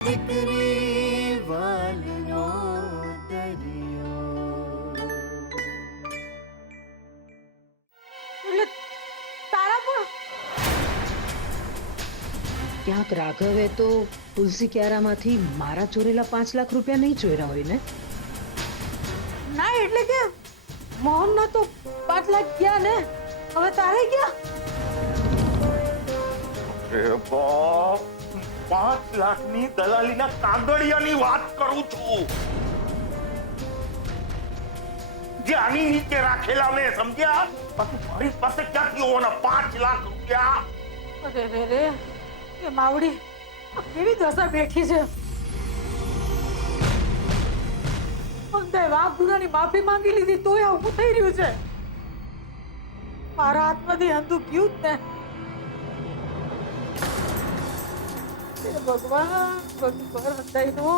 દીકરી વાલનો દરિયો. એટલે તારા પણ ક્યાંક રાઘવે તો તુલસી ક્યારામાંથી મારા ચોરેલા 5 લાખ રૂપિયા નહીં ચોર્યા હોય ને? ના એટલે કે મોહનના તો 5 લાખ ગયા ને, હવે તારે ગયા. અરે બાપ, 5 લાખની દલાલીના કાગળિયાની વાત કરું છું, જે આની નીચે રાખેલા મેં, સમજ્યા? બાકી મારી પાસે ક્યાંથી હોવાના 5 લાખ રૂપિયા? અરે રે રે, એ માવડી કેવી દશા બેઠી છે. અંતે વાપ ગુનાની માફી માંગી લીધી તોય આવું થઈ રહ્યું છે. મારા હાથમાંથી અંધું ગયું જ ને. હે ભગવાન, ભગવાન અંધાઈનો.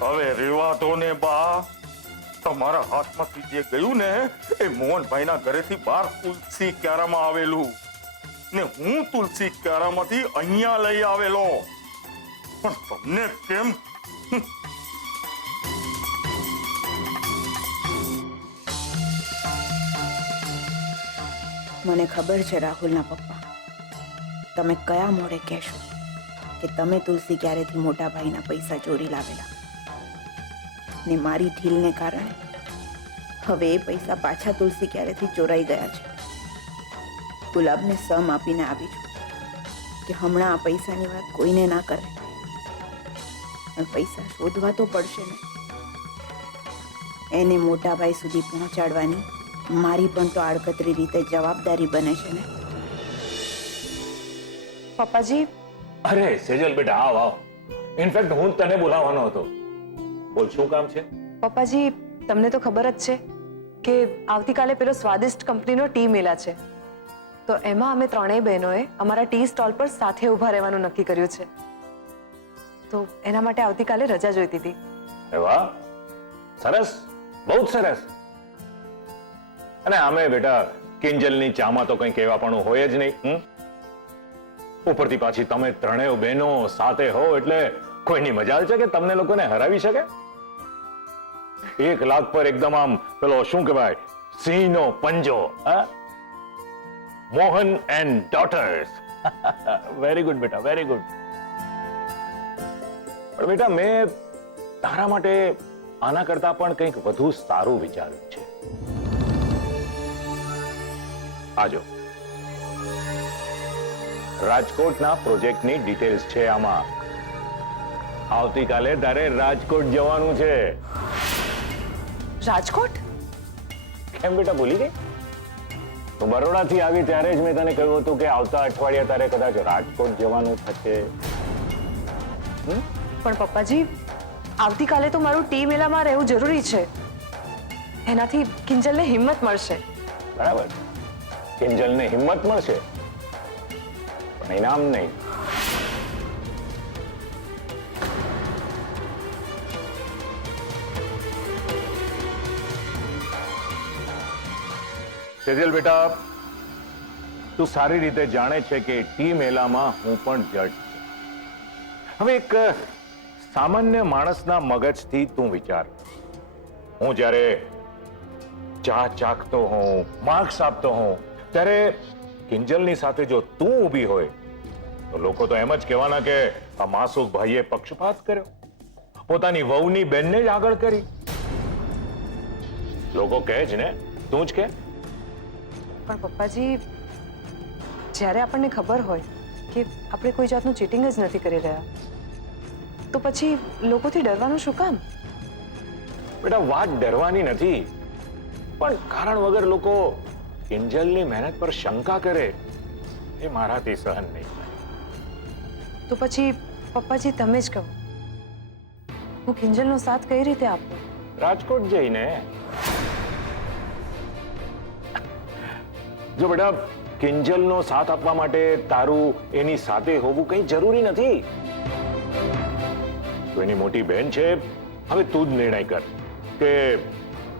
હવે રેવા દો ને બા, તમારા હાથમાંથી જે ગયું ને એ મોહનભાઈના ઘરેથી બહાર તુલસી ક્યારામાં આવેલું ને હું તુલસી ક્યારામાંથી અહીંયા લઈ આવેલો. પણ તમને કેમ? મને ખબર છે રાહુલના પપ્પા, તમે કયા મોડે કહેશો કે તમે તુલસી ક્યારેથી મોટા ભાઈના પૈસા ચોરી લાવેલા, ને મારી ઢીલને કારણે હવે એ પૈસા પાછા તુલસી ક્યારેથી ચોરાઈ ગયા છે. ગુલાબને સમ આપીને આવી છું કે હમણાં આ પૈસાની વાત કોઈને ના કરે, પણ પૈસા શોધવા તો પડશે ને. એને મોટા ભાઈ સુધી પહોંચાડવાની મારી પણ તો આડકતરી રીતે જવાબદારી બને છે ને. પપ્પાજી. અરે સેજલ બેટા, આવ આવ. ઇનફેક્ટ હું તને બોલાવવાનો હતો. બોલ, શું કામ છે? પપ્પાજી, તમને તો ખબર જ છે કે આવતીકાલે પેલો સ્વાદિષ્ટ કંપનીનો ટી મેલા છે, તો એમાં અમે ત્રણેય બહેનોએ અમારા ટી સ્ટોલ પર સાથે ઊભા રહેવાનું નક્કી કર્યું છે. તો એના માટે આવતીકાલે રજા જોઈતી હતી. વાહ, સરસ, બહુ જ સરસ. અને આમે બેટા કિંજલની ચામાં તો કંઈ કહેવાપણું હોય જ નહીં. ઉપરથી પાછી તમે ત્રણેય બહેનો સાથે હો એટલે કોઈની મજાલ છે કે તમને લોકોને હરાવી શકે? 1 લાખ પર એકદમ આમ પેલો શું કહેવાય, સિંહનો પંજો. Mohan and daughters. Very good બેટા, વેરી ગુડ. પણ બેટા મેં તારા માટે આના કરતા પણ કંઈક વધુ સારું વિચાર્યું છે. આજો રાજકોટના પ્રોજેક્ટની ડિટેલ્સ છે આમાં. આવતીકાલે તારે રાજકોટ જવાનું છે. રાજકોટ? કેમ બેટા, ભૂલી ગઈ? તો બરોડાથી આવી ત્યારે જ મેં તને કહ્યું હતું કે આવતા અઠવાડિયે તારે કદાચ રાજકોટ જવાનું થશે. પણ પપ્પાજી, આવતીકાલે તો મારું ટી મેલામાં રહેવું જરૂરી છે. એનાથી કિંજલને હિંમત મળશે. બરાબર, કિંજલને હિંમત મળશે, પણ ઇનામ નહીં. સેજલ બેટા, તું સારી રીતે જાણે છે કે ટી મેલામાં હું પણ જજ છું. હવે એક સામાન્ય માણસના મગજથી તું વિચાર. હું જ્યારે ચા ચાખતો હોઉં, માર્ક્સ આપતો હોઉં, ત્યારે કિંજલની સાથે જો તું ઊભી હોય તો લોકો તો એમ જ કહેવાના કે આ માસૂક ભાઈએ પક્ષપાત કર્યો, પોતાની વહુની બેનને જ આગળ કરી. લોકો કહે જ ને, તું જ કે. પણ પપ્પાજી, જ્યારે આપણને ખબર હોય કે આપણે કોઈ જાતનું ચીટિંગ જ નથી કરી રહ્યા, તો પછી લોકોથી ડરવાનું શું કામ? બેટા, વાત ડરવાની નથી, પણ કારણ વગર લોકો કિંજલની મહેનત પર શંકા કરે એ મારાથી સહન નહીં થાય. તો પછી પપ્પાજી તમે જ કહો, હું કિંજલનો સાથ કઈ રીતે આપું? રાજકોટ જઈને. જો બેટા, કિંજલનો સાથ આપવા માટે તારું એની સાથે હોવું કંઈ જરૂરી નથી. તો એની મોટી બહેન છે, હવે તું જ નિર્ણય કર કે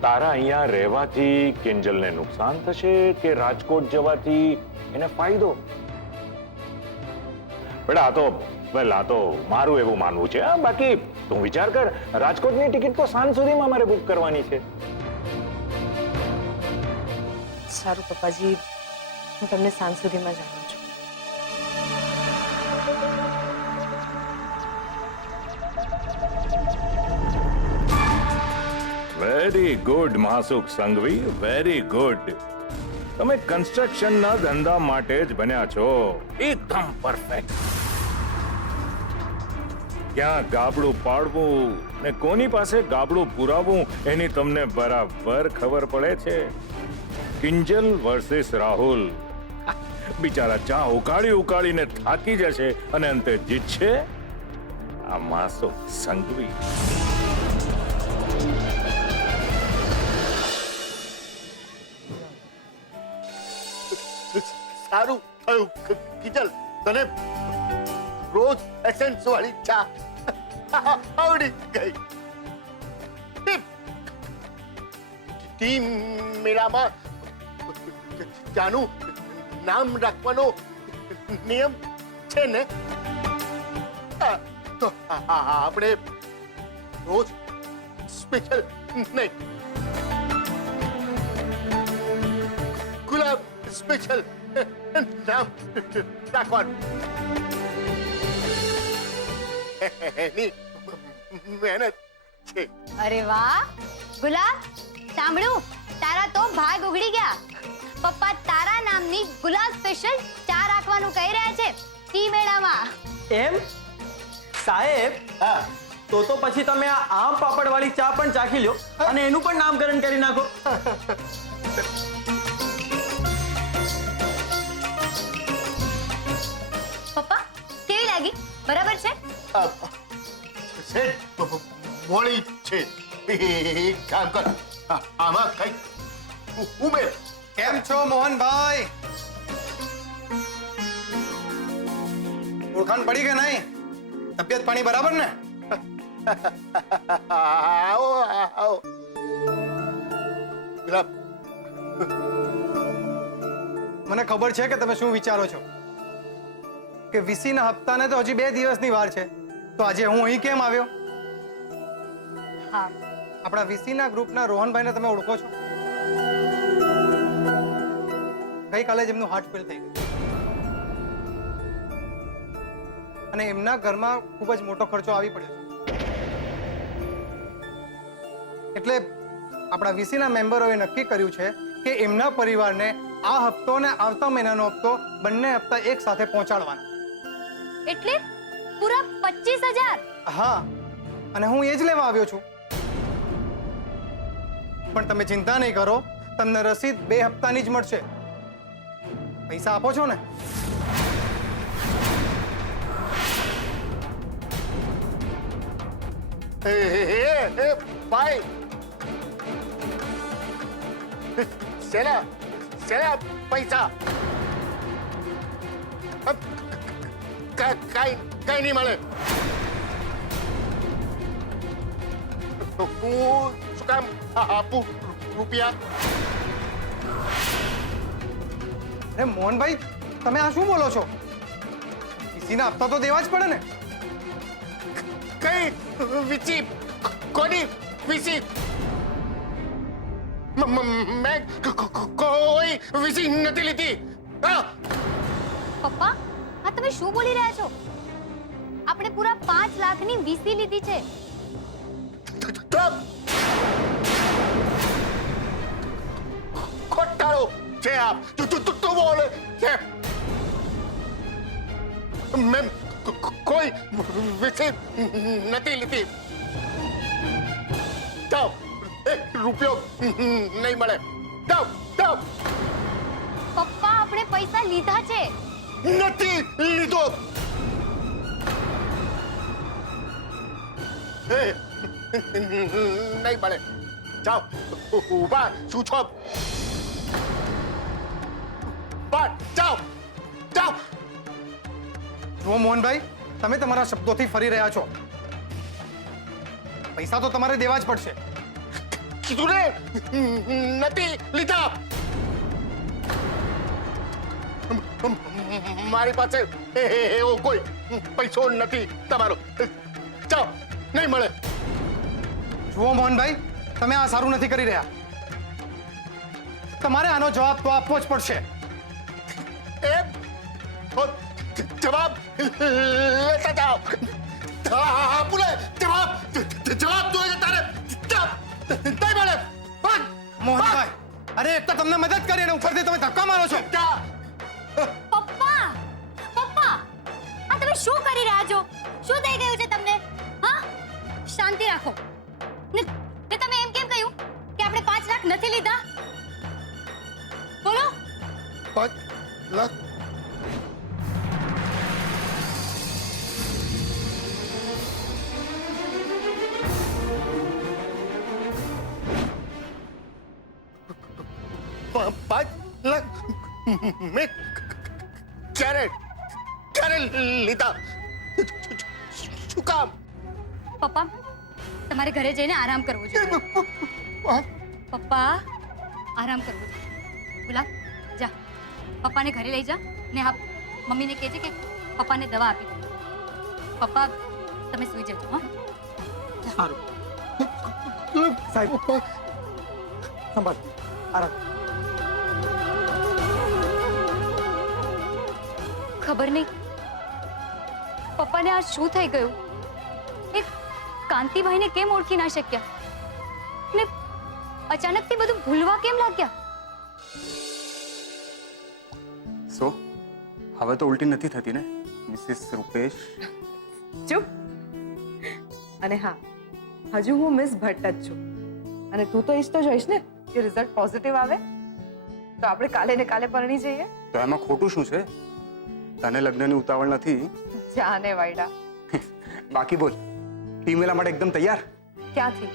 તારા અહીંયા રહેવાથી કિંજલને નુકસાન થશે કે રાજકોટ જવાથી એને ફાયદો? બેટા આ તો મારું એવું માનવું છે. બાકી તું વિચાર કર, રાજકોટની ટિકિટ તો સાંજ સુધીમાં મારે બુક કરવાની છે. સારું પપ્પાજી, હું તમને સાંજ સુધીમાં જાણું છું. Very good Mahasukh Sanghvi, very good. તમે કન્સ્ટ્રક્શનના ધંધા માટે જ બન્યા છો. એકદમ પરફેક્ટ. ક્યાં ગાબડું પાડવું ને કોની પાસે ગાબડું પુરાવવું એની તમને બરાબર ખબર પડે છે. કિંજલ વર્સિસ રાહુલ. બિચારા ચા ઉકાળીને થાકી જશે અને અંતે જીતશે આ મહાસુખ સંઘવી. સારું થયું કિંજલ, તને રોજ એસેન્સ વાળી ચા આવડી ગઈ. ટીમ મેળામાં ચાનું નામ રાખવાનો નિયમ છે ને? તો આપણે રોજ સ્પેશિયલ નહીં, ગુલાબ સ્પેશિયલ નામ રાખવાનું. એની મહેનત છે. અરે વાહ ગુલાબ, સાંભળ્યું? તારા તો ભાગ ઉગડી ગયા. પપ્પા તારા નામની ગુલાબ સ્પેશિયલ ચા રાખવાનું કહી રહ્યા છે ટી મેળામાં. એમ સાહેબ, હા, તો પછી તમે આ આમ પાપડ વાળી ચા પણ ચાખી લ્યો અને એનું પણ નામકરણ કરી નાખો. પપ્પા કેવી લાગી? બરાબર છે? મોળી છે. એક કામ કર, આમાં કઈ ઉમેર. કેમ છો મોહનભાઈ? ઓળખાણ પડી કે નહીં? તબિયત પાણી બરાબર ને? આવો આવો. ગુલાબ, મને ખબર છે કે તમે શું વિચારો છો કે વીસીના હપ્તાને તો હજી 2 દિવસની વાર છે, તો આજે હું અહીં કેમ આવ્યો? હા. આપણા વીસીના ગ્રુપના રોહનભાઈને તમે ઓળખો છો? ગઈકાલે જ એમનું હાર્ટ ફેલ થઈ ગયું અને એમના ઘરમાં ખૂબ જ મોટો ખર્ચો આવી પડ્યો છે. એટલે આપણા વીસીના મેમ્બરોએ નક્કી કર્યું છે કે એમના પરિવારને આ હપ્તો અને આવતા મહિનાનો હપ્તો બંને હપ્તા એક સાથે પહોંચાડવાના. એટલે પૂરા 25,000? હા, અને હું એ જ લેવા આવ્યો છું. પણ તમે ચિંતા નહીં કરો, તમને રસીદ 2 હપ્તાની જ મળશે. પૈસા આપો છો ને? ભાઈ, શેના પૈસા? કઈ નહીં મળે. હું શું કામ આપું રૂપિયા? અરે મોહનભાઈ, તમે આ શું બોલો છો? વીસીના હપ્તા તો દેવા જ પડે ને. કઈ વીસી? કોની વીસી? મેં કોઈ વીસી નથી લીધી. પપ્પા આ તમે શું બોલી રહ્યા છો? આપણે પૂરા 5 લાખની વીસી લીધી છે. ખોટાળો છે આપ. તું બોલે છે. મેં કોઈ વીસી નથી લીધી. જાઓ, 1 રૂપિયો નહીં મળે. જાઓ. પપ્પા આપણે પૈસા લીધા છે. નથી લીધો. નહીં મળે. જાઓ, ઊભા શું છો? જાઓ. જુઓ મોહનભાઈ, તમે તમારા શબ્દોથી ફરી રહ્યા છો. પૈસા તો તમારે દેવા જ પડશે. કીધું ને નથી લીધા. મારી પાસે એવો કોઈ પૈસો નથી તમારો. જાઓ, નહીં મળે. જુઓ મોહનભાઈ, તમે આ સારું નથી કરી રહ્યા. તમારે આનો જવાબ તો આપવો જ પડશે. જવાબ લેતા જાઓ. આપું ને જવાબ. જવાબ જોઈએ તારે. નહીં મળે. મોહનભાઈ, અરે એક તો તમને મદદ કરી અને ઉપરથી તમે ધક્કા મારો છો. પપ્પા પપ્પા આ તમે શું કરી રહ્યા છો? શું થઈ ગયું છે તમને? હા, શાંતિ રાખો. ને તમે એમ કેમ કહ્યું કે આપણે 5 લાખ નથી લીધા? બોલો. 5 લાખ. મેં ક્યારે લીધા? શું કામ? પપ્પા તમારે ઘરે જઈને આરામ કરવો જોઈએ. પપ્પા આરામ કરવો જોઈએ. ગુલાબ જા, પપ્પાને ઘરે લઈ જા ને હા મમ્મીને કહેજે કે પપ્પાને દવા આપી દે. પપ્પા તમે સૂઈ જજો. હા સારું સાહેબ, સંભાળ, આરામ. ખબર નહીં પપ્પાને આ શું થઈ ગયું. એ કાંતિભાઈને કેમ ઓળખી ના શક્યા ને અચાનકથી બધું ભૂલવા કેમ લાગ્યા? સો હવે તો ઉલટી નથી થતી ને મિસિસ રૂપેશ? ચૂપ. અને હા, હજુ હું મિસ ભટ્ટ જ છું. અને તું તો ઈચ્છતો જ હોઈશ ને કે રિઝલ્ટ પોઝિટિવ આવે તો આપણે કાલે ને કાલે પરણી જઈએ. તો એમાં ખોટું શું છે? તને લગ્નની ઉતાવળ નથી. જાને વાયડા. બાકી બોલ, ટીમ મેલા માટે એકદમ તૈયાર? ક્યાંથી?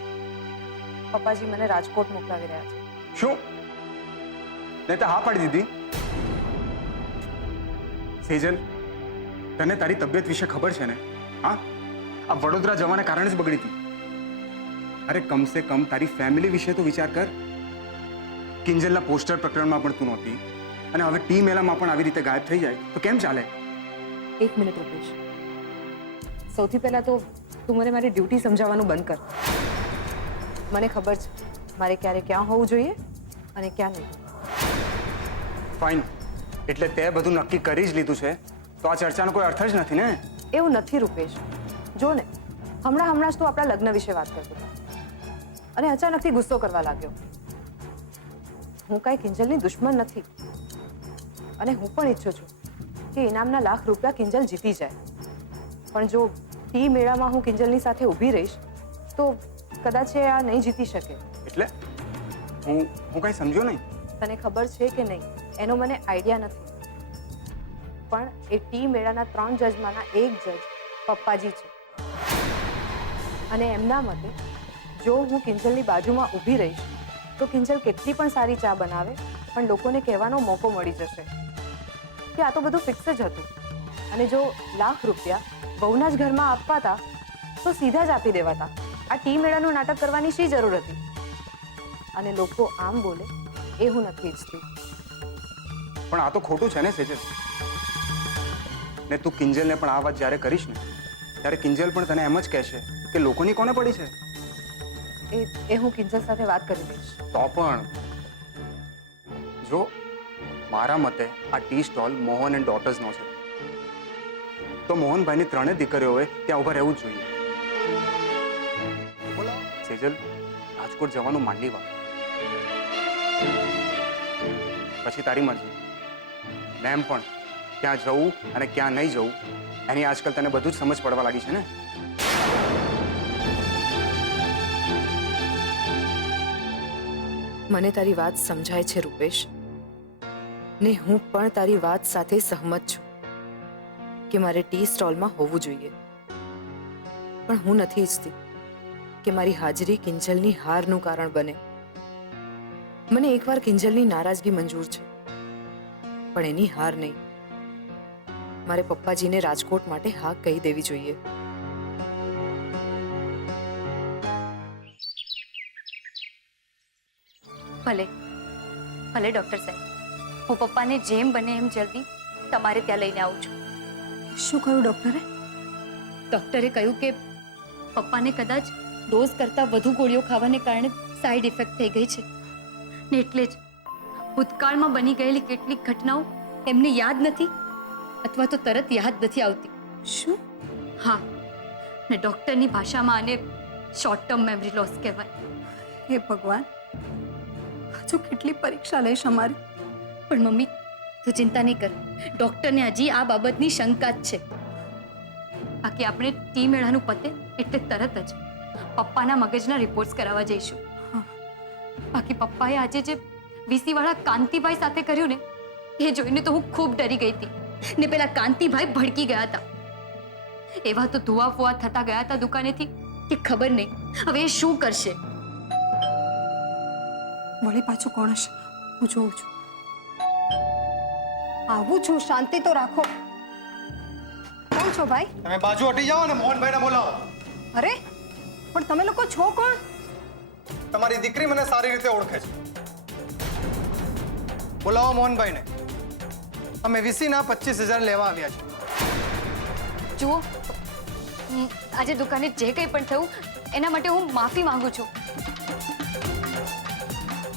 પપ્પાજી મને રાજકોટ મોકલાવી રહ્યા છે. શું? નહીં તો હા પાડી દીધી. સેજલ, તને તારી તબિયત વિશે ખબર છે ને? હા, આ વડોદરા જવાના કારણે જ બગડી હતી. અરે કમસે કમ તારી ફેમિલી વિશે તો વિચાર કર. કિંજલના પોસ્ટર પ્રકરણમાં પણ તું નહોતી અને હવે ટીમ મેલામાં પણ આવી રીતે ગાયબ થઈ જાય તો કેમ ચાલે? એક મિનિટ રૂપેશ, સૌથી પહેલા તો તું મને મારી ડ્યુટી સમજાવવાનું બંધ કર. મને ખબર છે મારે ક્યારે ક્યાં હોવું જોઈએ અને ક્યાં નહીં. ફાઇન, એટલે તે બધું નક્કી કરી જ લીધું છે તો આ ચર્ચાનો કોઈ અર્થ જ નથી ને? એવું નથી રૂપેશ. જો ને, હમણાં જ તું આપણા લગ્ન વિશે વાત કરતો હતો અને અચાનકથી ગુસ્સો કરવા લાગ્યો. હું કાંઈ કિંજલની દુશ્મન નથી અને હું પણ ઈચ્છું છું કે ઇનામના લાખ રૂપિયા કિંજલ જીતી જાય. પણ જો ટી મેળામાં હું કિંજલની સાથે ઊભી રહીશ તો કદાચ એ આ નહીં જીતી શકે. એટલે હું કાંઈ સમજ્યો નહીં. તને ખબર છે કે નહીં એનો મને આઈડિયા નથી, પણ એ ટી મેળાના 3 જજમાંના એક જજ પપ્પાજી છે અને એમના મતે જો હું કિંજલની બાજુમાં ઊભી રહીશ તો કિંજલ કેટલી પણ સારી ચા બનાવે પણ લોકોને કહેવાનો મોકો મળી જશે કે આ તો બધું ફિક્સ જ હતું અને જો લાખ રૂપિયા વહુના જ ઘરમાં આપવાતા તો સીધા જ આપી દેવાતા. આ ટી મેળાનું નાટક કરવાની શી જરૂર હતી? અને લોકો આમ બોલે એ હું નથી ઈચ્છતી. પણ આ તો ખોટું છે ને સેજલ? ને તું કિંજલને પણ આ વાત જ્યારે કરીશ ને ત્યારે કિંજલ પણ તને એમ જ કહેશે કે લોકોની કોને પડી છે. એ હું કિંજલ સાથે વાત કરી દઈશ. તો પણ જો મારા મતે આ ટી સ્ટોલ મોહન એન્ડ ડોટર્સનો છે તો મોહનભાઈની 3 દીકરીઓએ ત્યાં ઉભા રહેવું જ જોઈએ. સેજલ, રાજકોટ જવાનું માંડી વાત, પછી તારી મરજી. મેમ પણ ક્યાં જવું અને ક્યાં નહીં જવું એની આજકાલ તને બધું જ સમજ પડવા લાગી છે ને? મને તારી વાત સમજાય છે રૂપેશ, ને હું પણ તારી વાત સાથે સહમત છું કે મારે ટી સ્ટોલમાં હોવું જોઈએ. પણ હું નથી ઈચ્છતી કે મારી હાજરી કિંજલની હારનું કારણ બને. મને એકવાર કિંજલની નારાજગી મંજૂર છે પણ એની હાર નહીં. મારે પપ્પાજીને રાજકોટ માટે હા કહી દેવી જોઈએ. ભલે ભલે ડૉક્ટર સાહેબ, હું પપ્પાને જેમ બને એમ જલ્દી તમારે ત્યાં લઈને આવું છું. શું કહ્યું ડૉક્ટરે? ડૉક્ટરે કહ્યું કે પપ્પાને કદાચ ડોઝ કરતાં વધુ ગોળીઓ ખાવાને કારણે સાઈડ ઇફેક્ટ થઈ ગઈ છે ને એટલે જ ભૂતકાળમાં બની ગયેલી કેટલીક ઘટનાઓ એમને યાદ નથી અથવા તો તરત યાદ નથી આવતી. શું? હા, ને ડૉક્ટરની ભાષામાં આને શોર્ટ ટર્મ મેમરી લોસ કહેવાય. હે ભગવાન, હજુ કેટલી પરીક્ષા લઈશ અમારી? પણ મમ્મી તું ચિંતા નહીં કર, ડૉક્ટરને હજી આ બાબતની શંકા જ છે. બાકી આપણે ટી મેળાનું પતે એટલે તરત જ પપ્પાના મગજના રિપોર્ટ્સ કરાવવા જઈશું. બાકી પપ્પાએ આજે જે વીસીવાળા કાંતિભાઈ સાથે કર્યું ને એ જોઈને તો હું ખૂબ ડરી ગઈ હતી ને પેલા કાંતિભાઈ ભડકી ગયા હતા. એવા તો ધુઆ ફુઆ થતા ગયા હતા દુકાનેથી કે ખબર નહીં હવે એ શું કરશે. વળી પાછું કોણ હશે? હું જોઉં છું. આવું છું, શાંતિ તો રાખો. કોણ છો ભાઈ? તમે બાજુ હટી જાઓ અને મોહનભાઈને બોલાવો. અરે પણ તમે લોકો છો કોણ? તમારી દીકરી મને સારી રીતે ઓળખે છે. બોલાવો મોહનભાઈને. અમે વીસીના 25,000 લેવા આવ્યા છીએ. જુઓ, આજે દુકાને જે કંઈ પણ થયું એના માટે હું માફી માંગુ છું.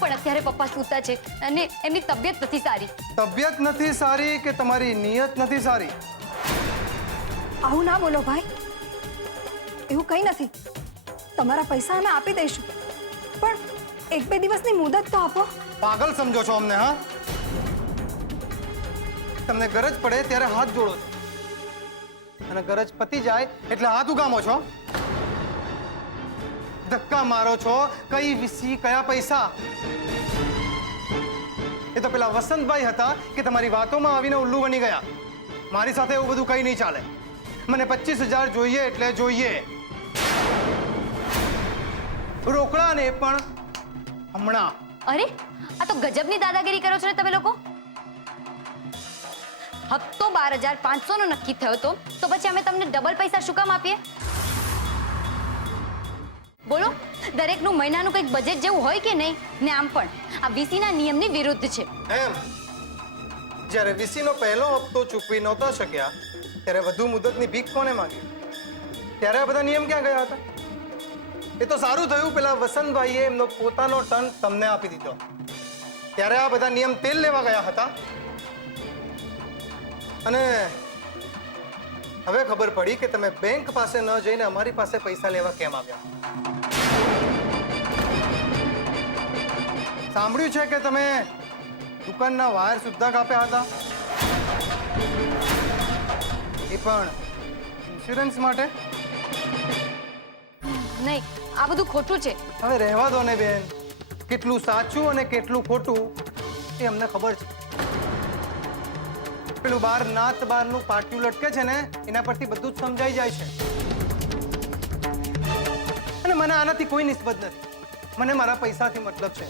પણ અત્યારે પપ્પા સૂતા છે અને એમની તબિયત નથી સારી. તબિયત નથી સારી કે તમારી નિયત નથી સારી? આવું ના બોલો ભાઈ, એવું કંઈ નથી. તમારા પૈસા અમે આપી દઈશું, પણ 1-2 દિવસની મુદત તો આપો. પાગલ સમજો છો અમને? હા, તમને ગરજ પડે ત્યારે હાથ જોડો છો અને ગરજ પતી જાય એટલે હાથ ઉગામો છો. ધક્કા મારો છો. કઈ વીસી કયા પૈસા? એ તો પેલા વસંતભાઈ હતા કે તમારી વાતોમાં આવીને ઉલ્લુ બની ગયા. મારી સાથે એવું બધું કઈ નહીં ચાલે. મને 25,000 જોઈએ એટલે જોઈએ. રોકડા ને પણ હમણાં. અરે આ તો ગજબની દાદાગીરી કરો છો ને તમે લોકો. હપ્તો 12,500 નો નક્કી થયો તો પછી અમે તમને ડબલ પૈસા શું કામ આપીએ? બોલો, દરેકનું મહિનાનું કંઈક બજેટ જેવું હોય કે નહીં? ને આમ પણ આ વીસીના નિયમની વિરુદ્ધ છે. એમ જ્યારે વીસીનો પહેલો હપ્તો ચૂકવી નહોતા શક્યા ત્યારે વધુ મુદતની ભીખ કોને માંગી? ત્યારે આ બધા નિયમ ક્યાં ગયા હતા? એ તો સારું થયું પેલા વસંતભાઈએ એમનો પોતાનો ટન તમને આપી દીધો. ત્યારે આ બધા નિયમ તેલ લેવા ગયા હતા. અને હવે ખબર પડી કે તમે બેંક પાસે ન જઈને અમારી પાસે પૈસા લેવા કેમ આવ્યા. સાંભળ્યું છે કે તમે દુકાનના વાયર સુદ્ધા કાપ્યા હતા, એ પણ ઇન્સ્યોરન્સ માટે. નહીં, આ બધું ખોટું છે. હવે રહેવા દો ને બેન, કેટલું સાચું અને કેટલું ખોટું એ અમને ખબર છે. પેલું બાર નાત બારનું પાટિયું લટકે છે ને એના પરથી બધું જ સમજાઈ જાય છે. અને મને આનાથી કોઈ નિસ્બત નથી. મને મારા પૈસાથી મતલબ છે.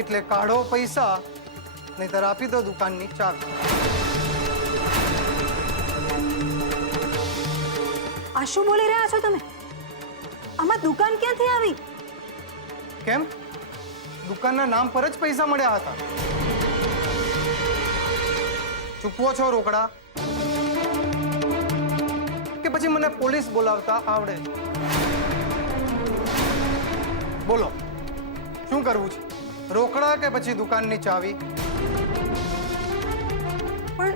એટલે કાઢો પૈસા, નહીંતર આપી દો દુકાનની ચાવી. આ શું બોલી રહ્યા છો તમે? આમાં દુકાન ક્યાંથી આવી? કેમ? દુકાનના નામ પર જ પૈસા મળ્યા હતા. ચૂકવો છો રોકડા કે પછી મને પોલીસ બોલાવતા આવડે? બોલો, શું કરવું છે? રોકડા કે પછી દુકાનની ચાવી? પણ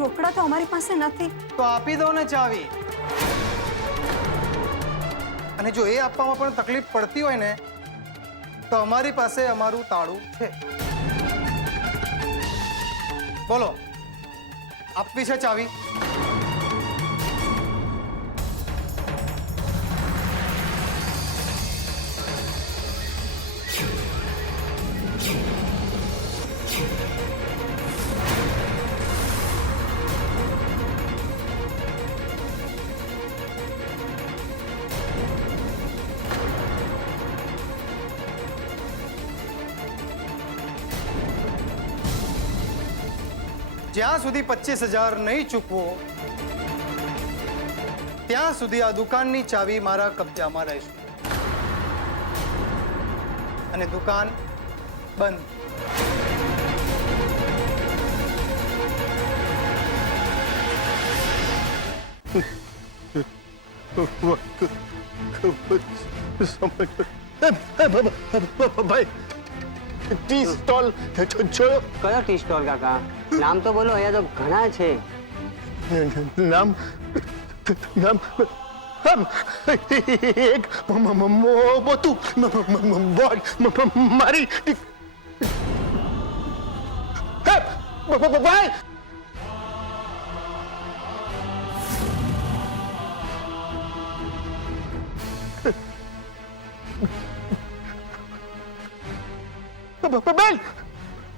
રોકડા તો અમારી પાસે નથી. તો આપી દો ને ચાવી. અને જો એ આપવામાં પણ તકલીફ પડતી હોય ને તો અમારી પાસે અમારું તાળું છે. બોલો, આપવી છે ચાવી? જ્યાં સુધી 25,000 નહીં ચૂકવો ત્યાં સુધી આ દુકાનની ચાવી મારા કબજામાં રહેશે. અને દુકાન બંધ. ભાઈ ટી સ્ટોલ જોયો? કયો ટી સ્ટોલ કાકા? નામ તો બોલો, અહીંયા તો ઘણા છે. નામ નામ એક મોટું બોર્ડ મારી ભાઈ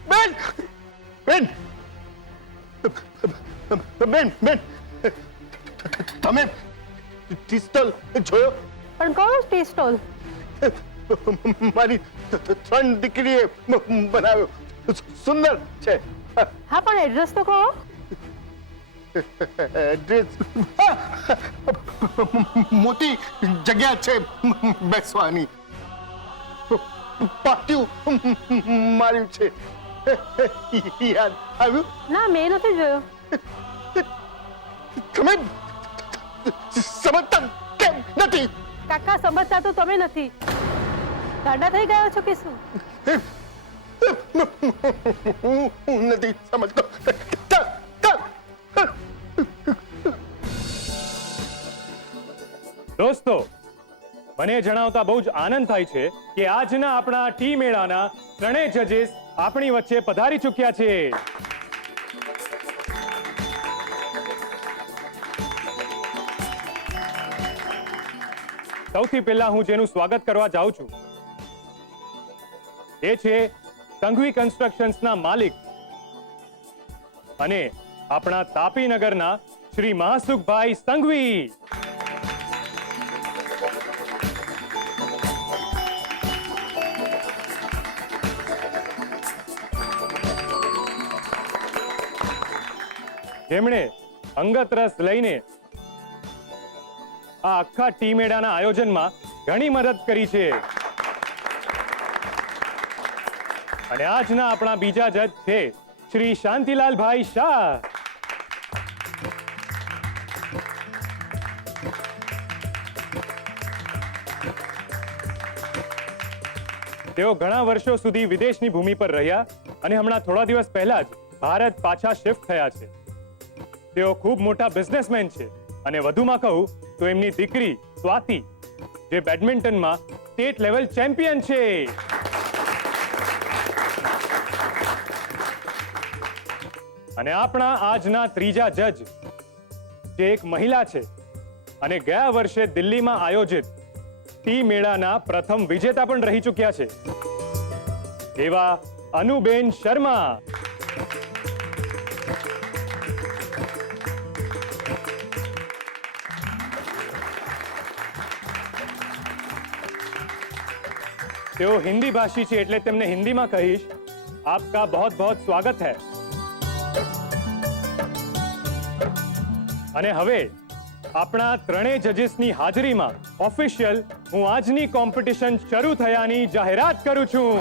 બેન બેન બેન બેન બેન તમે ટી સ્ટોલ જોયો? પણ કયો ટી સ્ટોલ? મારી 3 દીકરીએ બનાવ્યો, સુંદર છે. હા, પણ એડ્રેસ તો કહો. એડ્રેસ મોટી જગ્યા છે બેસવાની. પાટિયું માર્યું છે. યાદ આવ્યું? ના, મેં નથી જોયો. તમે સમજતા કેમ નથી? કાકા, સમજતા તો તમે નથી. ગાંડા થઈ ગયા છો કે શું? હું નથી સમજતો. દોસ્તો, મને જણાવતા બહુ જ આનંદ થાય છે કે આજના આપણા ટી મેળાના ત્રણેય જજીસ આપણી વચ્ચે પધારી ચૂક્યા છે. સૌથી પહેલા હું જેનું સ્વાગત કરવા જાઉં છું એ છે સંઘવી કન્સ્ટ્રક્શન્સના માલિક અને આપણા તાપીનગરના શ્રી મહાસુખભાઈ સંઘવી. જેમણે અંગત રસ લઈને આ આખા ટી મેળાના આયોજનમાં ઘણી મદદ કરી છે. અને આજના આપણા બીજા જજ છે શ્રી શાંતિલાલભાઈ શાહ. તેઓ ઘણા વર્ષો સુધી વિદેશની ભૂમિ પર રહ્યા અને હમણાં થોડા દિવસ પહેલા જ ભારત પાછા શિફ્ટ થયા છે. તેઓ ખૂબ મોટા બિઝનેસમેન છે અને વધુમાં કહું તો એમની દીકરી સ્વાતિ જે બેડમિન્ટનમાં સ્ટેટ લેવલ ચેમ્પિયન છે. અને આપણા આજના ત્રીજા જજ જે એક મહિલા છે અને ગયા વર્ષે દિલ્હીમાં આયોજિત ટી મેળાના પ્રથમ વિજેતા પણ રહી ચૂક્યા છે એવા અનુબેન શર્મા. તેઓ હિન્દી ભાષી છે એટલે તેમને હિન્દીમાં કહીશ, આપકા बहुत बहुत સ્વાગત है. અને હવે આપણા ત્રણેય જજીસની હાજરીમાં ઓફિશિયલ હું આજની કોમ્પિટિશન શરૂ થયાની જાહેરાત કરું છું.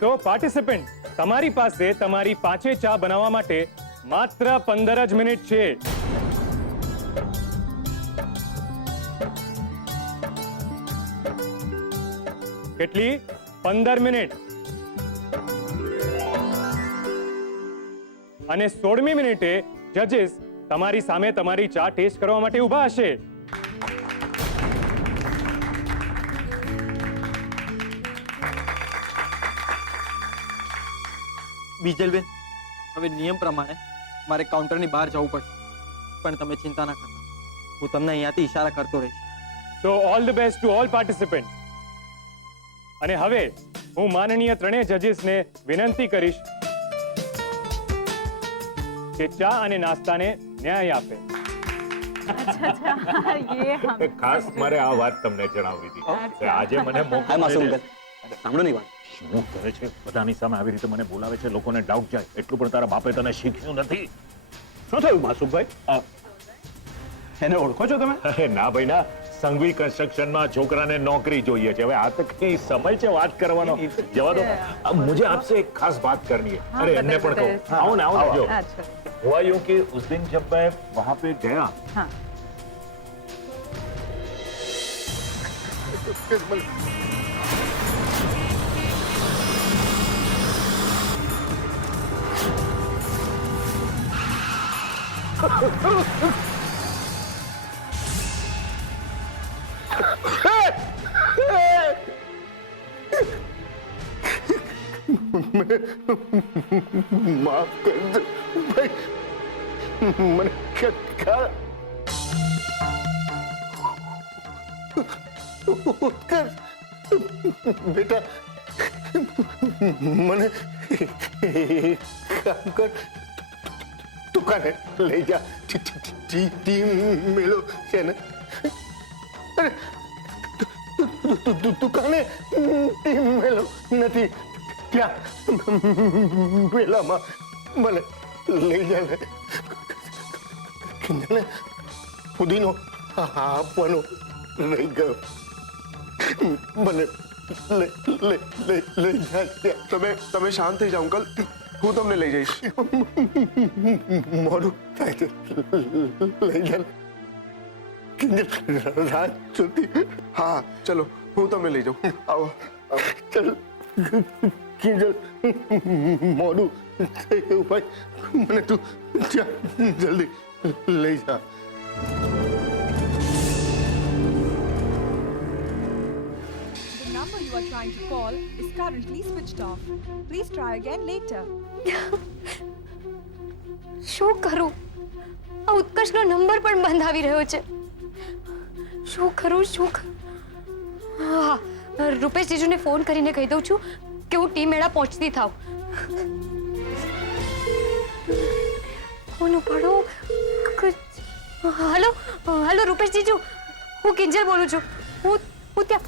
તો પાર્ટિસિપન્ટ, તમારી પાસે તમારી પાંચે ચા બનાવવા માટે માત્ર 15 જ મિનિટ છે. કેટલી? 15 મિનિટ. અને 16મી મિનિટે જજીસ તમારી સામે તમારી ચા ટેસ્ટ કરવા માટે ઊભા હશે. બીજલબેન, હવે નિયમ પ્રમાણે મારે કાઉન્ટરની બહાર જવું પડશે, પણ તમે ચિંતા ના કરતા, હું તમને અહીંયાથી ઈશારા કરતો રહીશ. So all the best to all participants. અને હવે હું માનનીય ત્રણેય જજીસને વિનંતી કરીશ કે ચા અને નાસ્તાને ન્યાય આપે. ખાસ મારે આ વાત તમને જણાવવી હતી. આજે મને મોકો મળ્યો. સાંભળો નહીં વાત. શું કરે છે? બધાની સામે આવી રીતે મને બોલાવે છે, લોકોને ડાઉટ જાય. એટલું પણ તારા બાપે તને શીખ્યું નથી. શું થયું માસુકભાઈ? એને ઓળખો છો તમે? અરે ના ભાઈ ના, સંઘવી કન્સ્ટ્રક્શનમાં છોકરાને નોકરી જોઈએ છે. હવે આ તો કઈ સમય છે વાત કરવાનો? જવા દો. मुझे आपसे एक खास बात करनी है. अरे एमने पण કહો. आओ ना जो हुआ यूं कि उस दिन जब मैं वहां पे गया, માફ કરજો ભાઈ, મને કર બેટા, મને કામ કર, દુકાને લઈ જા. ટીમ મેળો છે ને? અરે દુકાને ટીમ મેળો નથી, ત્યાં મેળામાં મને લઈ જા ને. કિંજલને પુદીનો આપવાનો રહી ગયો, મને લઈ જા. તમે શાંત થઈ જાઓ અંકલ, હું તમને લઈ જઈશ. મોડું થાય છે, લઈ જા કિંજલ, રાત સુધી. હા ચલો, હું તમને લઈ જાઉં. આવો. ચલો કિંજલ, મોડું થઈ ગયું ભાઈ, મને તું જલ્દી લઈ જા. The number you are trying to call is currently switched off. Please try again later. શું કરું? આ ઉત્કર્ષનો નંબર પણ બંધ આવી રહ્યો છે. શું કરું? હા, રૂપેશ જીજુને ફોન કરીને કહી દઉં છું કે હું ટીમ મેળા પહોંચતી થાવ. ફોન ઉપાડો. હેલો હેલો રૂપેશ જીજુ, હું કિંજલ બોલું છું. હું ત્યાં.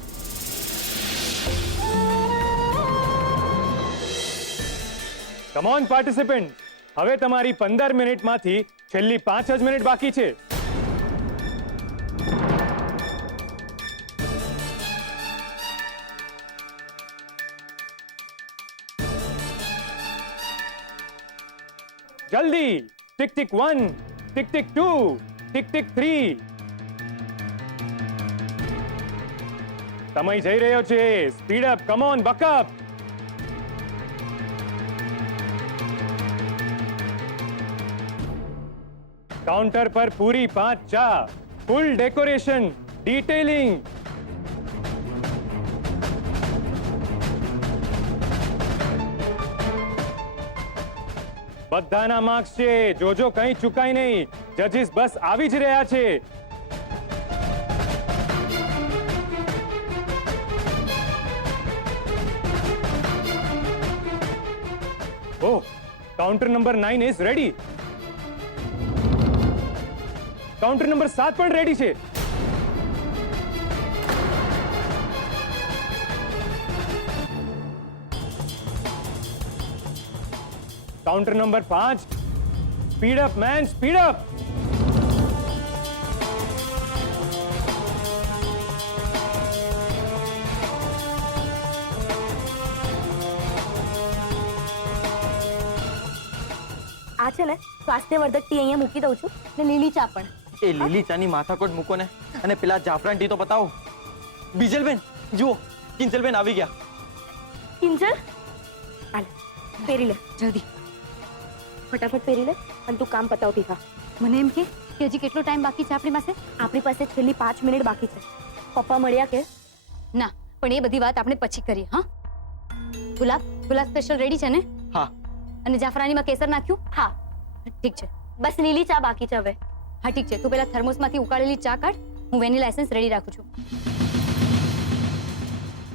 કમ ઓન પાર્ટિસિપન્ટ, હવે તમારી 15 મિનિટમાંથી છેલ્લી 5 જ મિનિટ બાકી છે. જલ્દી. Tick tick 1, tick tick 2, tick tick 3. સમય જઈ રહ્યો છે. Speed up, come on, buck up. Counter પર પૂરી 5 ચા, ફૂલ ડેકોરેશન, ડિટેલિંગ. બધાના માર્ક્સ છે, જોજો કંઈ ચૂકાય નહીં. જજીસ બસ આવી જ રહ્યા છે. Oh, counter number 9 is ready. Counter number 7 પણ રેડી છે. Counter number 5, speed up man, speed up. આ છે ને સ્વાસ્થ્યવર્ધક ટી અહીંયા મૂકી દઉં છું ને લીલી ચા પણ. એ લીલી ચાની માથાકોટ મૂકો ને, અને પેલા જાફરાન ટી તો બતાવો. બીજલબેન જુઓ, કિંજલબેન આવી ગયા. કિંજલ, હાલ પહેરી લે જલ્દી, ફટાફટ પહેરી લે અને તું કામ પતાવતી થા. મને એમ કે હજી કેટલો ટાઈમ બાકી છે આપણી પાસે? આપણી પાસે છેલ્લી 5 મિનિટ બાકી છે. પપ્પા મળ્યા કે ના? પણ એ બધી વાત આપણે પછી કરીએ. હા, ગુલાબ સ્પેશિયલ રેડી છે ને? હા. અને જાફરાનીમાં કેસર નાખ્યું? હા. ઠીક છે, બસ લીલી ચા બાકી છે હવે. હા ઠીક છે, તું પેલા થર્મોસમાંથી ઉકાળેલી ચા કાઢ, હું વેનીલા એસેન્સ રેડી રાખું છું.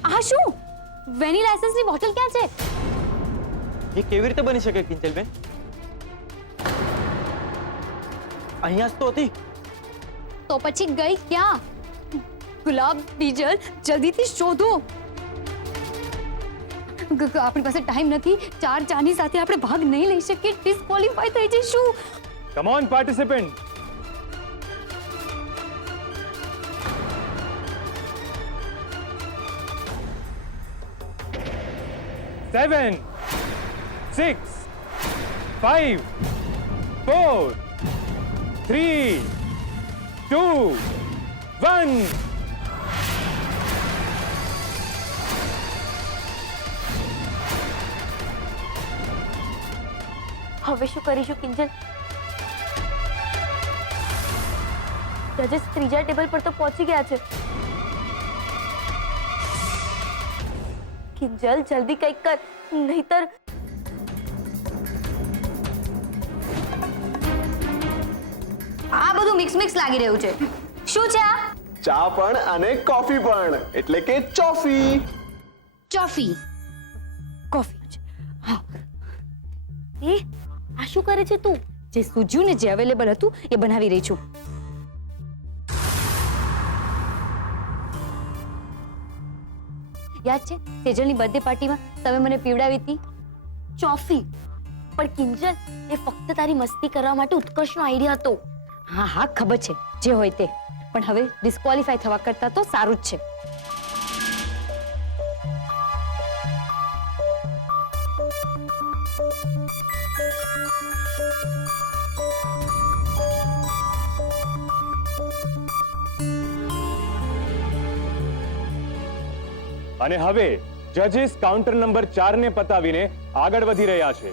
આ શું? વેનીલા એસેન્સની બોટલ ક્યાં છે? એ કેવી રીતે બની શકે કિંજલબેન? અહીંયા જ તો હતી. તો પછી ગઈ ક્યાં? ગુલાબ, બીજલ, જલ્દીથી શોધો. આપણી પાસે ટાઈમ નથી. 4 ચાની સાથે આપણે ભાગ નહીં લઈ શકીએ. ડિસ્ક્વોલિફાય થઈ જઈશું. Come on participant. Seven, 6, 5, 4, 3, 2, 1. હવે શું કરીશું કિંજલ? જજેસ ત્રીજા ટેબલ પર તો પહોંચી ગયા છે. કિંજલ જલ્દી કંઈક કર, નહીતર આ બધું મિક્સ લાગી રહ્યું છે. શું છે આ? ચા પણ અને કોફી પણ, એટલે કે ચોફી. ચોફી. કોફી. હા. એ આ શું કરે છે તું? જે સૂજ્યું ને જે અવેલેબલ હતું એ બનાવી રહી છું. યાદ છે સેજલની બર્થડે પાર્ટીમાં તમે મને પીવડાવી હતી ચોફી? પણ કિંજલ એ ફક્ત તારી મસ્તી કરવા માટે ઉત્કર્ષનો આઈડિયા હતો. હા ખબર છે, જે હોય તે. પણ હવે ડિસ્ક્વોલિફાય થવા કરતા તો સારું જ છે. અને હવે જજીસ કાઉન્ટર નંબર 4 ને પતાવીને આગળ વધી રહ્યા છે.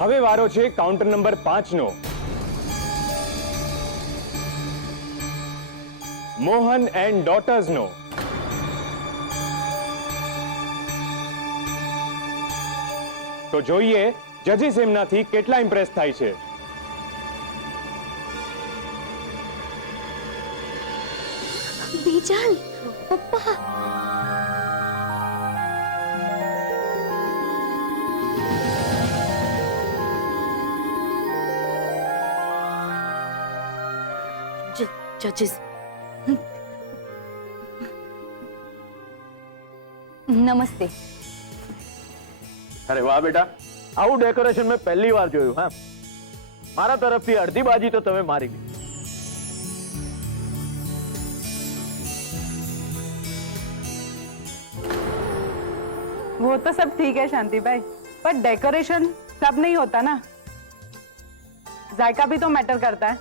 હવે વારો છે કાઉન્ટર નંબર 5 નો. મોહન એન્ડ ડોટર્સ નો. તો જોઈએ જજીસ એમનાથી કેટલા ઇમ્પ્રેસ થાય છે. બીજલ, પપ્પા. જજીસ. નમસ્તે. અરે વાહ બેટા, આવું ડેકોરેશન મેં પહેલી વાર જોયું. હા, મારા તરફથી અડધી બાજી તો તમે મારી લીધી. वो तो सब ठीक है शांति भाई, पर डेकोरेशन सब नहीं होता ना, जायका भी तो मैटर करता है.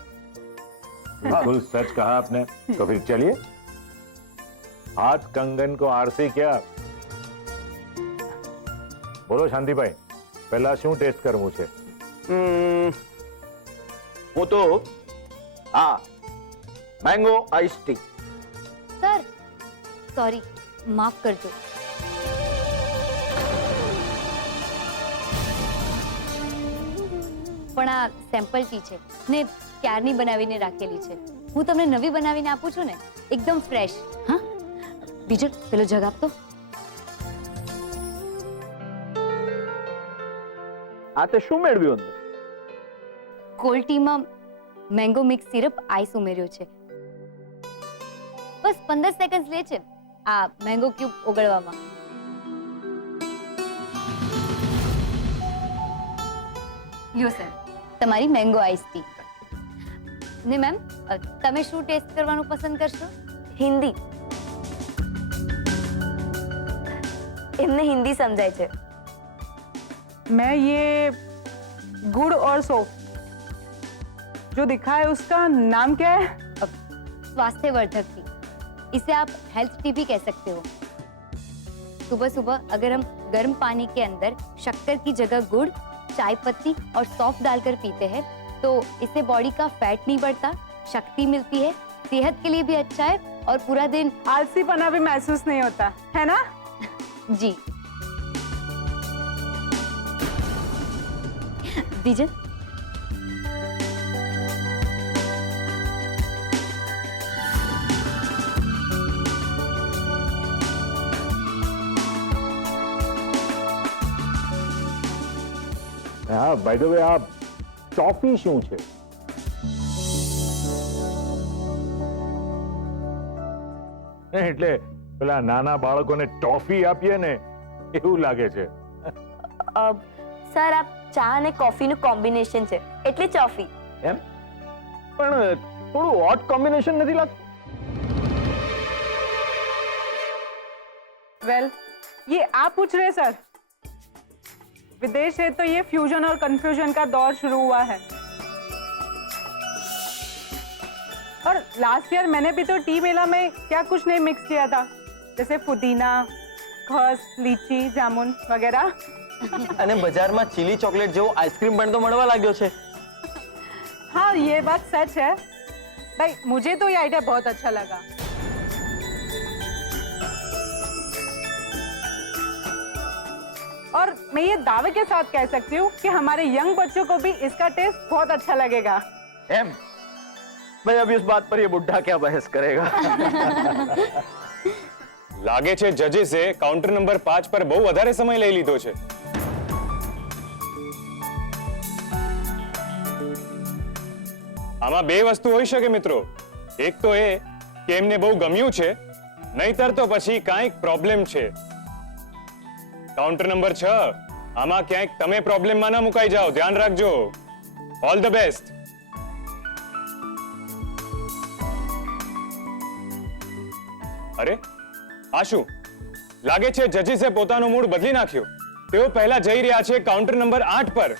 बिल्कुल सच कहा आपने. तो फिर चलिए, हाथ कंगन को आर से क्या. बोलो शांति भाई, पहला શું ટેસ્ટ કરવું છે? હું તો mango ice tea. Sir sorry, માફ કરજો. પણ આ સેમ્પલ ટી છે ને ક્યારની બનાવીને રાખેલી છે. હું તમને નવી બનાવીને આપું છું ને, એકદમ ફ્રેશ. હા બીજું પેલો જગ આપતો. આ તે શું મેળવ્યું અંદર? કોલ્ડ ટીમાં મેંગો મિક્સ સિરપ આઈસ ઉમેર્યો છે. બસ 15 સેકન્ડ લે છે આ મેંગો ક્યુબ ઓગળવામાં. લ્યો સર, તમારી મેંગો આઈસ ટી. ને મેમ, તમે શું ટેસ્ટ કરવાનું પસંદ કરશો? હિન્દી. એમને હિન્દી સમજાય છે. मैं ये गुड़ और सोप जो दिखा है उसका नाम क्या है? स्वास्थ्यवर्धक टी. इसे आप हेल्थ टी भी कह सकते हो. सुबह सुबह अगर हम गर्म पानी के अंदर शक्कर की जगह गुड़, चाय पत्ती और सौंफ डालकर पीते हैं तो इससे बॉडी का फैट नहीं बढ़ता, शक्ति मिलती है, सेहत के लिए भी अच्छा है और पूरा दिन आलसीपना भी महसूस नहीं होता है ना? जी. दीजिए. હા, બાય ધ વે, આ ચોફી શું છે? એટલે પેલા નાના બાળકોને ટોફી આપીએ ને એવું લાગે છે. સર આ ચા અને કોફીનું કોમ્બિનેશન છે એટલે ચોફી. એમ પણ થોડું ઓટ કોમ્બિનેશન નથી લાગતું? वेल ये आप पूछ रहे सर, विदेश है तो ये फ्यूजन और कंफ्यूजन का दौर शुरू हुआ है और लास्ट ईयर मैंने भी तो टी मेला में क्या कुछ नहीं मिक्स किया था, जैसे पुदीना, खस, लीची, जामुन वगैरह. અને બજારમાં ચીલી ચોકલેટ જેવો આઈસ્ક્રીમ પણ તો મળવા લાગ્યો છે. हाँ ये बात सच है भाई, मुझे तो ये आइडिया बहुत अच्छा लगा. और मैं ये दावे के साथ कह सकती हूँ कि हमारे यंग बच्चों को भी इसका टेस्ट बहुत अच्छा लगेगा. एम भाई अभी इस बात पर ये बुढ़ा क्या बहस करेगा? લાગે છે જજીસે કાઉન્ટર નંબર 5 પર બહુ વધારે સમય લઈ લીધો છે. આમાં બે વસ્તુ હોઈ શકે મિત્રો. એક તો એ કે એમને બહુ ગમ્યું છે, નહીતર તો પછી કાંઈક પ્રોબ્લેમ છે. કાઉન્ટર નંબર 6, આમાં ક્યાંક તમે પ્રોબ્લેમમાં ના મુકાઈ જાઓ, ધ્યાન રાખજો. All the best. અરે આ શું? લાગે છે જજીસે પોતાનો મૂડ બદલી નાખ્યો. તેઓ પહેલા જઈ રહ્યા છે કાઉન્ટર નંબર 8 પર.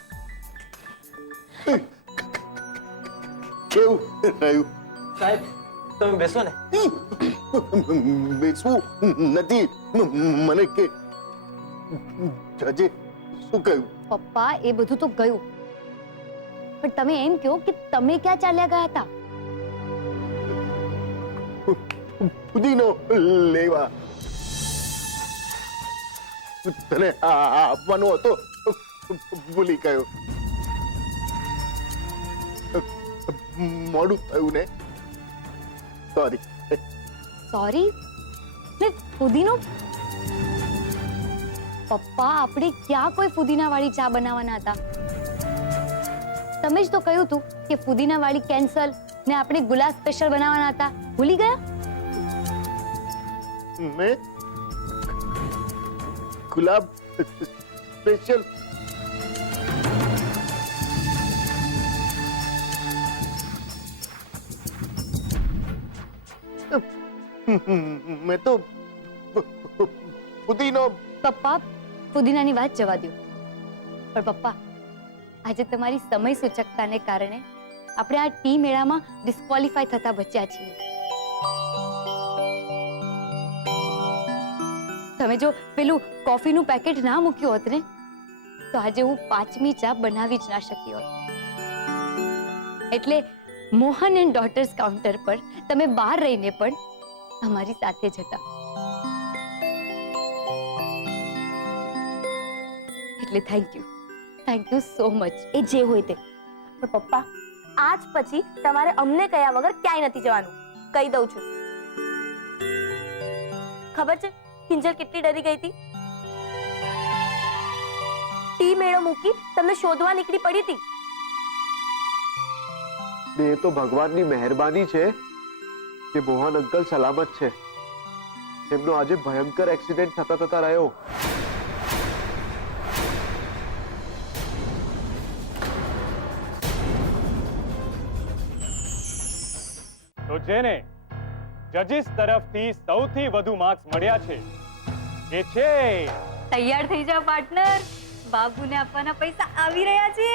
કેવું રહ્યું? સાહેબ તમે બેસો ને. બેસવું નથી. મને કે જજે શું કહ્યું? પપ્પા એ બધું તો ગયું, પણ તમે એમ કહો કે તમે ક્યાં ચાલ્યા ગયા હતા? પુદીનો લેવા. તને આપવાનો હતો, ભૂલી ગયો. મોડું થયું ને, સોરી. સોરી? ને ફુદીનો? પપ્પા આપણે ક્યાં કોઈ ફુદીના વાળી ચા બનાવવાના હતા? તમે જ તો કહ્યું હતું કે ફુદીના વાળી કેન્સલ ને આપણે ગુલાબ સ્પેશિયલ બનાવવાના હતા. ભૂલી ગયા? મેં ગુલાબ સ્પેશિયલ? મેં તો પુદીનો. પપ્પા પુદીનાની વાત જવા દો, પણ પપ્પા આજે તમારી સમય સૂચકતાને કારણે આપણે આ ટી મેળામાં ડિસ્ક્વોલિફાય થતા બચ્યા છીએ. તમે જો પેલું કોફીનું પેકેટ ના મૂક્યું હોત ને, તો આજે હું 5મી ચા બનાવી જ ના શકી હોત. એટલે મોહન એન્ડ ડોટર્સ કાઉન્ટર પર તમે બહાર રહીને પણ અમારી સાથે જ હતા. એટલે થેન્ક યુ સો મચ. એ જે હોય તે, પણ પપ્પા આજ પછી તમારે અમને કયા વગર ક્યાંય નથી જવાનું, કહી દઉં છું. ખબર છે કિંજલ કેટલી ડરી ગઈ હતી? ટી મેળો મૂકી તમને શોધવા નીકળી પડી હતી. એ તો ભગવાનની મહેરબાની છે કે મોહન અંકલ સલામત છે. એમનો આજે ભયંકર એક્સિડન્ટ થતા રહ્યો. તો જેને જજીસ તરફથી સૌથી વધુ માર્ક્સ મળ્યા છે એ છે. તૈયાર થઈ જાઓ પાર્ટનર, બાબુને આપવાના પૈસા આવી રહ્યા છે.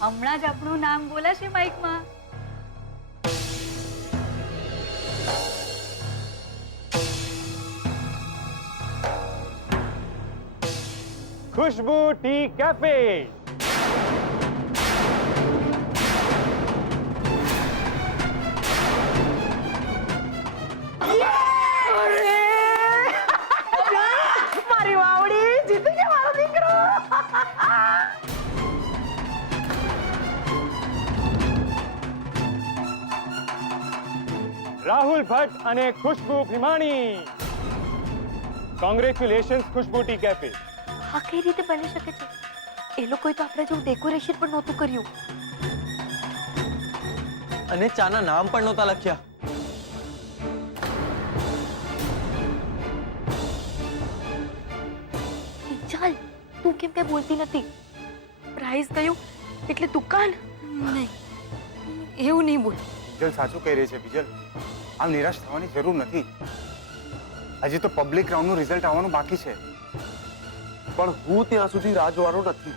હમણાં જ આપણું નામ બોલાશે માઈકમાં. ખુશ્બુ ટી કેફે. મારી વાવડી જીતી ગયો મારો દીકરો. રાહુલ ભટ્ટ અને ખુશ્બુ ભીમાણી. કોંગ્રેચ્યુલેશન્સ ખુશ્બુ ટી કેફે. આ કઈ રીતે બની શકે છે? એ લોકોએ તો આપણે જેવું ડેકોરેશન પણ નહોતું કર્યું અને ચાના નામ પણ નહોતા લખ્યા. કાંઈ બોલતી નથી. પ્રાઇસ ગયું એટલે દુકાન. નહીં, એવું નહીં બોલ. બીજલ સાચું કહી રહી છે. બીજલ, આમ નિરાશ થવાની જરૂર નથી. હજી તો પબ્લિક રાઉન્ડનું રિઝલ્ટ આવવાનું બાકી છે. પણ હું ત્યાં સુધી રાહ જોવાનો નથી.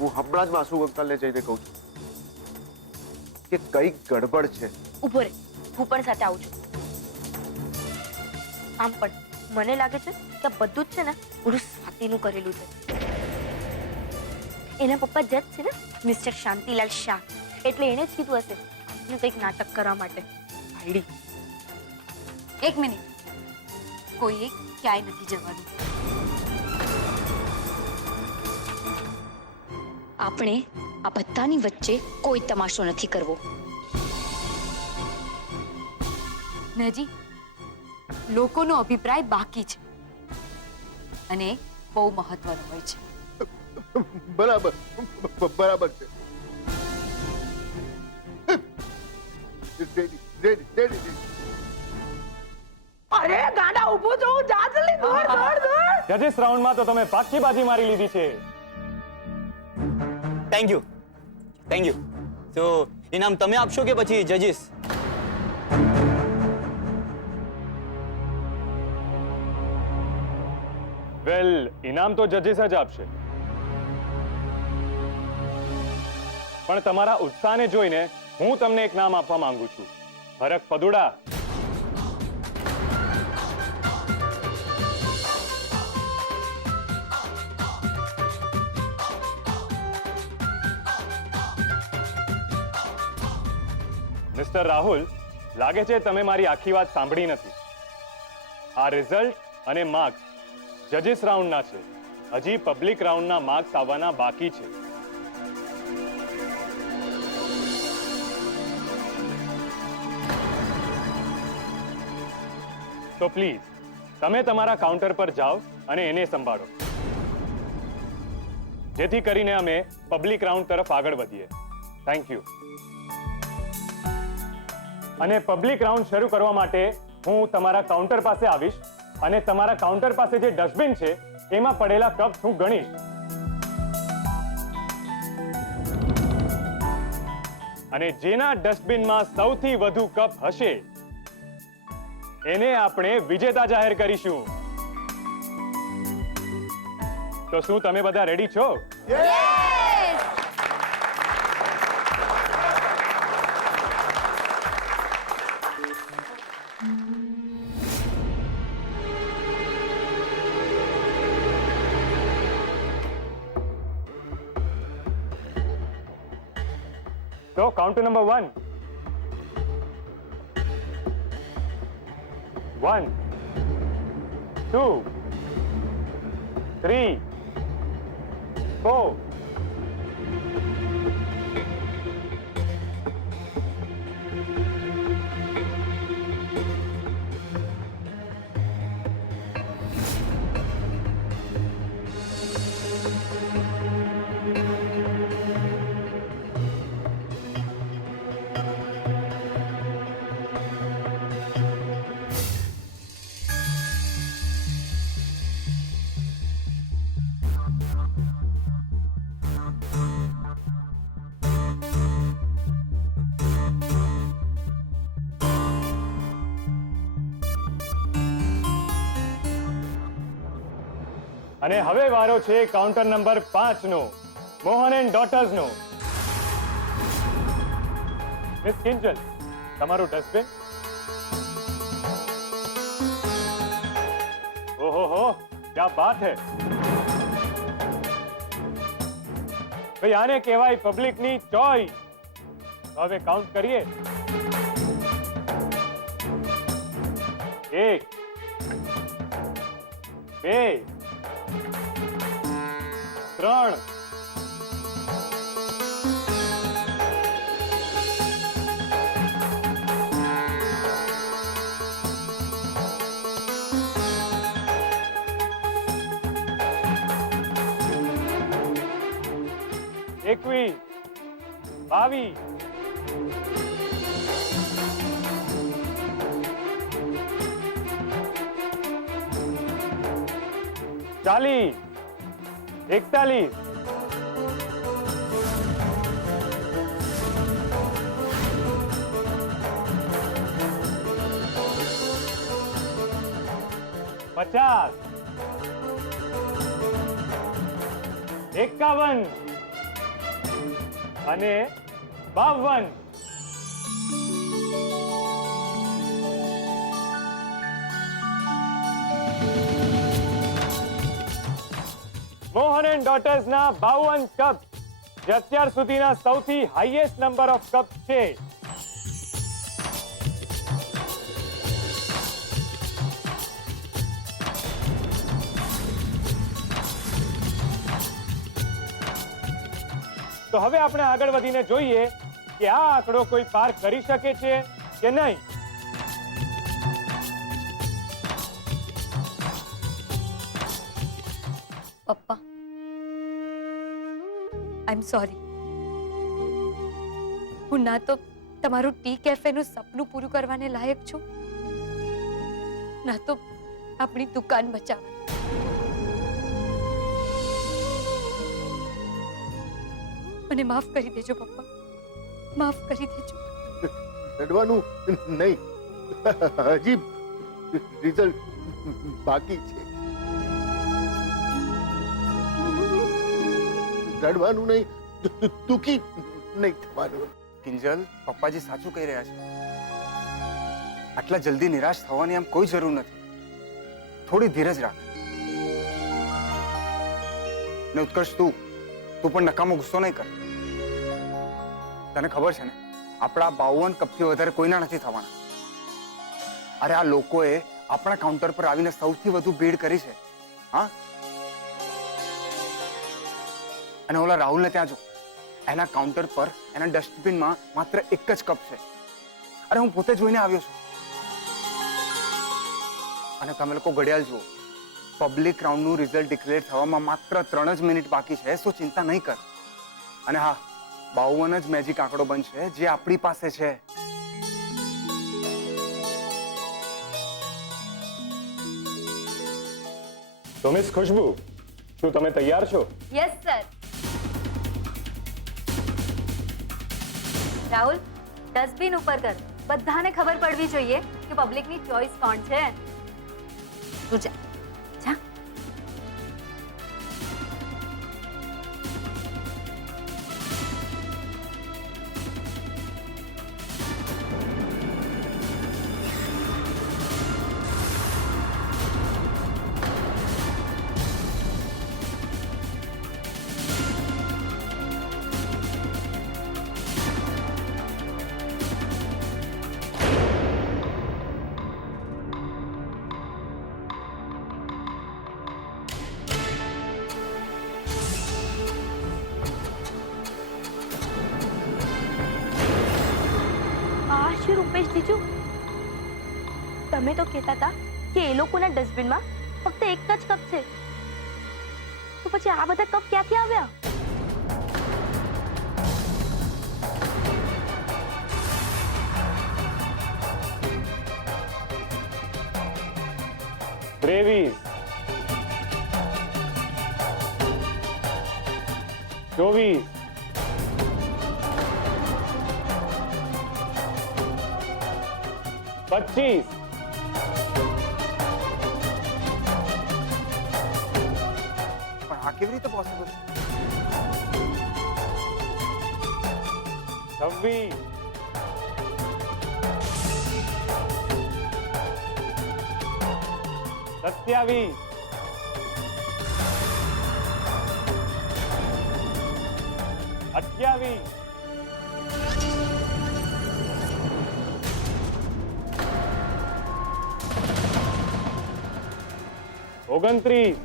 હું હમણાં જ માસુ અંકલને જઈને કહું છું કે કંઈક ગડબડ છે. ઊભો રે, હું પણ સાથે આવું છું. આમ પણ મને લાગે છે કે આ બધું જ છે ને ઓલું સ્વાતિનું કરેલું છે. એના પપ્પા જજ છે ને, મિસ્ટર શાંતિલાલ શાહ, એટલે એણે જ કીધું હશે ને કંઈક નાટક કરવા માટે. આઈડી. એક મિનિટ, કોઈ ક્યાંય નથી જવાનું. આપણે આ બધાની વચ્ચે કોઈ તમાશો નથી કરવો. નજી, લોકોનો અભિપ્રાય બાકી છે અને બહુ મહત્વનો હોય છે. બરાબર બરાબર છે. Ready ready ready. અરે ગાડા ઊભો છો, જા જલ્દી, દોડ દોડ દોડ. જજીસ રાઉન્ડમાં તો તમે પાકી બાજી મારી લીધી છે. Thank you. તો ઇનામ તમે આપશો કે પછી જજીસ? વેલ, ઇનામ તો જજીસ જ આપશે, પણ તમારા ઉત્સાહને જોઈને હું તમને એક નામ આપવા માંગુ છું. ભરત પદુડા. મિસ્ટર રાહુલ, લાગે છે તમે મારી આખી વાત સાંભળી નથી. આ રિઝલ્ટ અને માર્ક્સ જજીસ રાઉન્ડના છે. હજી પબ્લિક રાઉન્ડના માર્ક્સ આવવાના બાકી છે. તો પ્લીઝ તમે તમારા કાઉન્ટર પર જાઓ અને એને સંભાળો, જેથી કરીને અમે પબ્લિક રાઉન્ડ તરફ આગળ વધીએ. Thank you. અને પબ્લિક રાઉન્ડ શરૂ કરવા માટે હું તમારા કાઉન્ટર પાસે આવીશ અને તમારા કાઉન્ટર પાસે જે ડસ્ટબિન છે એમાં પડેલા કપ હું ગણીશ. અને જેના ડસ્ટબિનમાં સૌથી વધુ કપ હશે એને આપણે વિજેતા જાહેર કરીશું. તો શું તમે બધા રેડી છો? તો કાઉન્ટર નંબર 1. 1 2 3 4. અને હવે વારો છે કાઉન્ટર નંબર 5 નો, મોહન એન્ડ ડોટર્સ નો. મિસ કિંજલ, તમારું ડસ્ટબિન. ઓહો, ક્યા બાત હે. ભાઈ, આને કહેવાય પબ્લિકની ચોઇસ. હવે કાઉન્ટ કરીએ. 1 2 3 21 22 23 40, 41, 50, 51 અને 52. મોહન એન્ડ ડોટર્સના 52 કપ જે અત્યાર સુધીના સૌથી હાઈએસ્ટ નંબર ઓફ કપ છે. તો હવે આપણે આગળ વધીને જોઈએ કે આ આંકડો કોઈ પાર કરી શકે છે કે નહીં. પપ્પા, આઈ એમ સોરી. હું ના તો તમારું ટી કેફેનું સપનું પૂરું કરવાને લાયક છું, ના તો આપણી દુકાન બચાવવાની. મને માફ કરી દેજો પપ્પા, માફ કરી દેજો. રડવાનું નહીં, હજી રિઝલ્ટ બાકી છે. રડવાનું નહીં, દુખી નહીં થવાનું. કિંજલ, પપ્પાજી સાચું કહી રહ્યા છે. આટલા જલ્દી નિરાશ થવાની આમ કોઈ જરૂર નથી. થોડી ધીરજ રાખ. ને ઉત્કર્ષ, તું પણ નકામો ગુસ્સો નહીં કર. તને ખબર છે ને, આપણા 52 કપથી વધારે કોઈના નથી થવાના. અરે આ લોકોએ આપણા કાઉન્ટર પર આવીને સૌથી વધુ ભીડ કરી છે. હા, અને ઓલા રાહુલને ત્યાં જો, એના કાઉન્ટર પર એના ડસ્ટબિનમાં માત્ર એક જ કપ છે. અરે હું પોતે જોઈને આવ્યો છું. અને તમે લોકો ઘડિયાળ જુઓ, પબ્લિક રાઉન્ડનું રિઝલ્ટ ડિક્લેર થવામાં માત્ર 3 જ મિનિટ બાકી છે. સો ચિંતા નહીં કર. અને હા, 52 જ મેજિક આંકડો બનશે જે આપણી પાસે છે. તો મિસ ખુશ્બુ, શું તમે તૈયાર છો? Yes sir. રાહુલ, ડસ્ટબિન ઉપર કર. બધાને ખબર પડવી જોઈએ કે પબ્લિકની ચોઇસ કોણ છે. તું જા. જા. રૂપેશ જીજુ, તમે તો કહેતા હતા કે એ લોકોના ડસ્ટબિનમાં ફક્ત એક જ કપ છે, તો પછી આ બધા કપ ક્યાંથી આવ્યા? ત્રેવીસ, 24, 25, પણ આ કેવી રીતે પોસિબલ? 26, 27, 28, 29,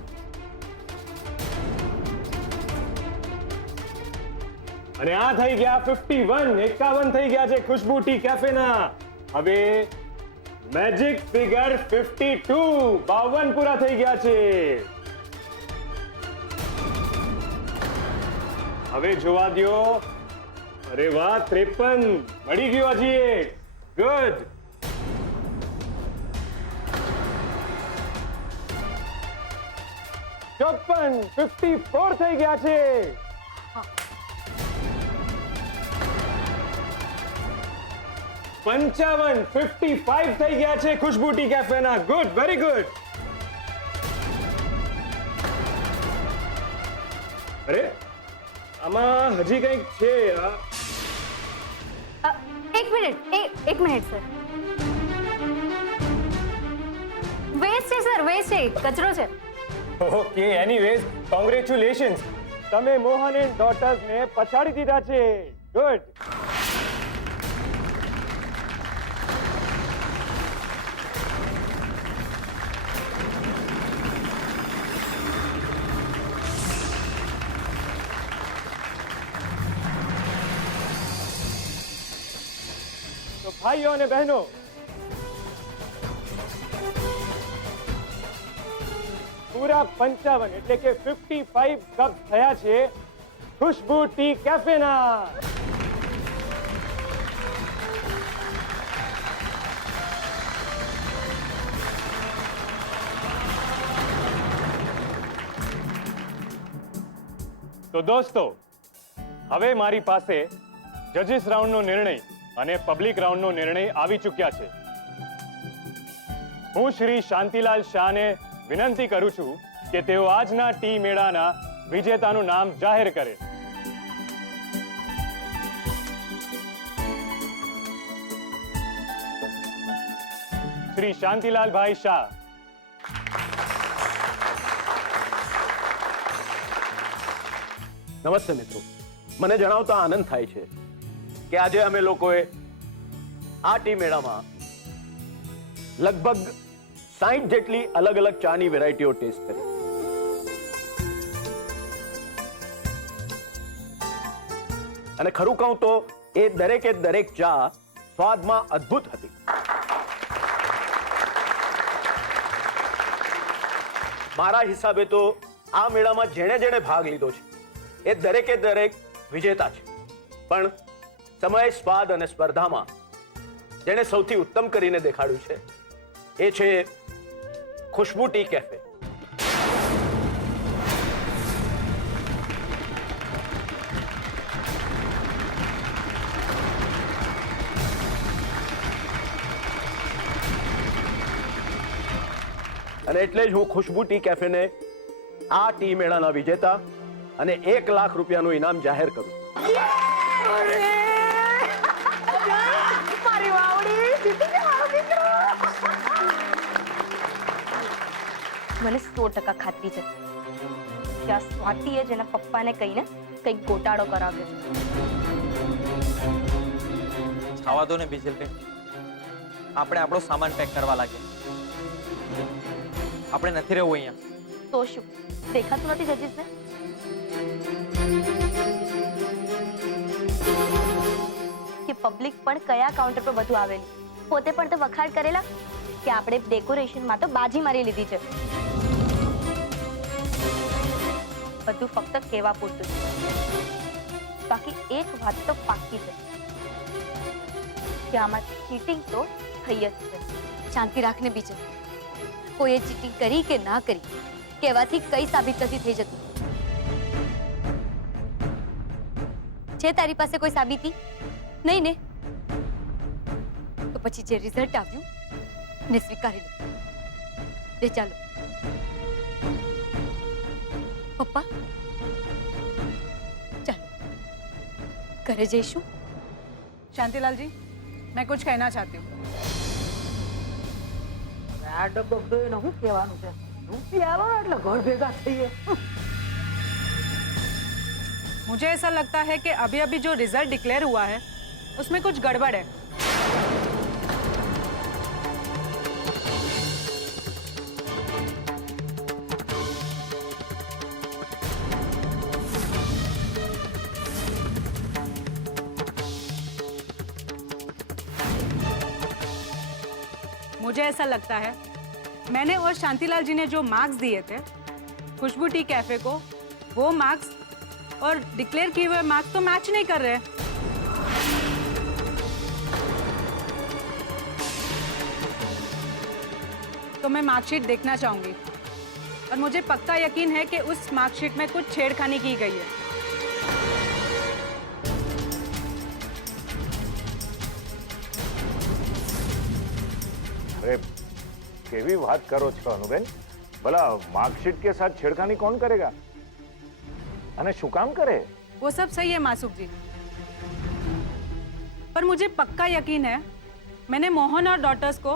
અને આ થઈ ગયા 51. 51 થઈ ગયા છે ખુશ્બુ ટી કેફેના. હવે મેજિક ફિગર 52. 52 પૂરા થઈ ગયા છે. હવે જોવા દ્યો. અરે વાહ, 53 મળી ગયો. હજી એક. ગુડ. 54 54 થઈ ગયા છે. 55 55 થઈ ગયા છે ખુશ્બુ ટી કેફેના. Good, very good. અરે આમાં હજી કંઈક છે. એક મિનિટ સર. વેસ્ટ છે સર, વેસ્ટ છે, કચરો છે. ઓકે, એનીવેઝ કોંગ્રેચ્યુલેશન્સ, તમે મોહન એન્ડ ડોટર્સને પછાડી દીધા છે. ગુડ. તો ભાઈઓ અને બહેનો, પૂરા 55 એટલે કે 55 કપ થયા છે ખુશ્બુ ટી કેફેના. તો દોસ્તો, હવે મારી પાસે જજીસ રાઉન્ડનો નિર્ણય અને પબ્લિક રાઉન્ડનો નિર્ણય આવી ચૂક્યા છે. હું શ્રી શાંતિલાલ શાહને વિનંતી કરું છું કે તેઓ આજના ટી મેળાના વિજેતાનું નામ જાહેર કરે. શ્રી શાંતિલાલભાઈ શાહ. નમસ્તે મિત્રો, મને જણાવતા આનંદ થાય છે કે આજે અમે લોકોએ આ ટી મેળામાં લગભગ 60 જેટલી અલગ અલગ ચાની વેરાયટીઓ ટેસ્ટ કરી. અને ખરું કહું તો એ દરેક ચા સ્વાદમાં અદ્ભુત હતી. મારા હિસાબે તો આ મેળામાં જેણે ભાગ લીધો છે એ દરેક વિજેતા છે. પણ સમય, સ્વાદ અને સ્પર્ધામાં જેણે સૌથી ઉત્તમ કરીને દેખાડ્યું છે એ છે ખુશ્બુ ટી કેફે. અને એટલે જ હું ખુશ્બુ ટી કેફેને આ ટી મેળાના વિજેતા અને 1 લાખ રૂપિયાનું ઇનામ જાહેર કરું. મને 100% ખાતરી છે કે આ સ્વાતિએ જેના પપ્પાને કહીને કંઈક ગોટાળો કરાવ્યો છે. છાવા દો ને બીજલ બેન, આપણે આપણો સામાન પેક કરવા લાગ્યા. આપણે નથી રહેવું અહીંયા. તો શું દેખાતું નથી જજીસને? કે પબ્લિક પણ કયા કાઉન્ટર પર બધું આવેલું, પોતે પણ તો વખાણ કરેલા કે આપણે ડેકોરેશનમાં તો બાજી મારી લીધી છે. બધું ફક્ત કહેવા પૂરતું છે. બાકી એક વાત તો પાક્કી છે કે આમાં ચીટિંગ તો થઈ જ છે. શાંતિ રાખને બીજે. કોઈએ ચીટિંગ કરી કે ના કરી કહેવાથી કઈ સાબિત નથી થઈ જતું. છે તારી પાસે કોઈ સાબિતી? નહીં ને? તો પછી જે રિઝલ્ટ આવ્યું ને સ્વીકારી લો. લે ચાલો. પપ્પા ચાલો ઘરે જઈશું. शांतिलाल जी, मैं कुछ कहना चाहती हूँ. આ ડબ્બો ને શું કહેવાનું છે? રૂપિયા આલો ને એટલે ઘર ભેગા થઈએ. मुझे ऐसा लगता है कि अभी अभी जो रिजल्ट डिक्लेयर हुआ है उसमें कुछ गड़बड़ है. मुझे ऐसा लगता है मैंने और शांतिलाल जी ने जो मार्क्स दिए थे खुशबू टी कैफे को, वो मार्क्स और डिक्लेयर किए हुए मार्क्स तो मैच नहीं कर रहे. तो मैं मार्कशीट देखना चाहूंगी. और मुझे पक्का यकीन है कि उस मार्कशीट में कुछ छेड़खानी की गई है। अरे केवी बात करो છો અનુબેન? ભલા માર્કशीट के साथ छेड़खानी कौन करेगा અને શું કામ કરે? वो सब सही है मासूक जी, पर मुझे पक्का यकीन है मैंने मोहन और डॉटर्स को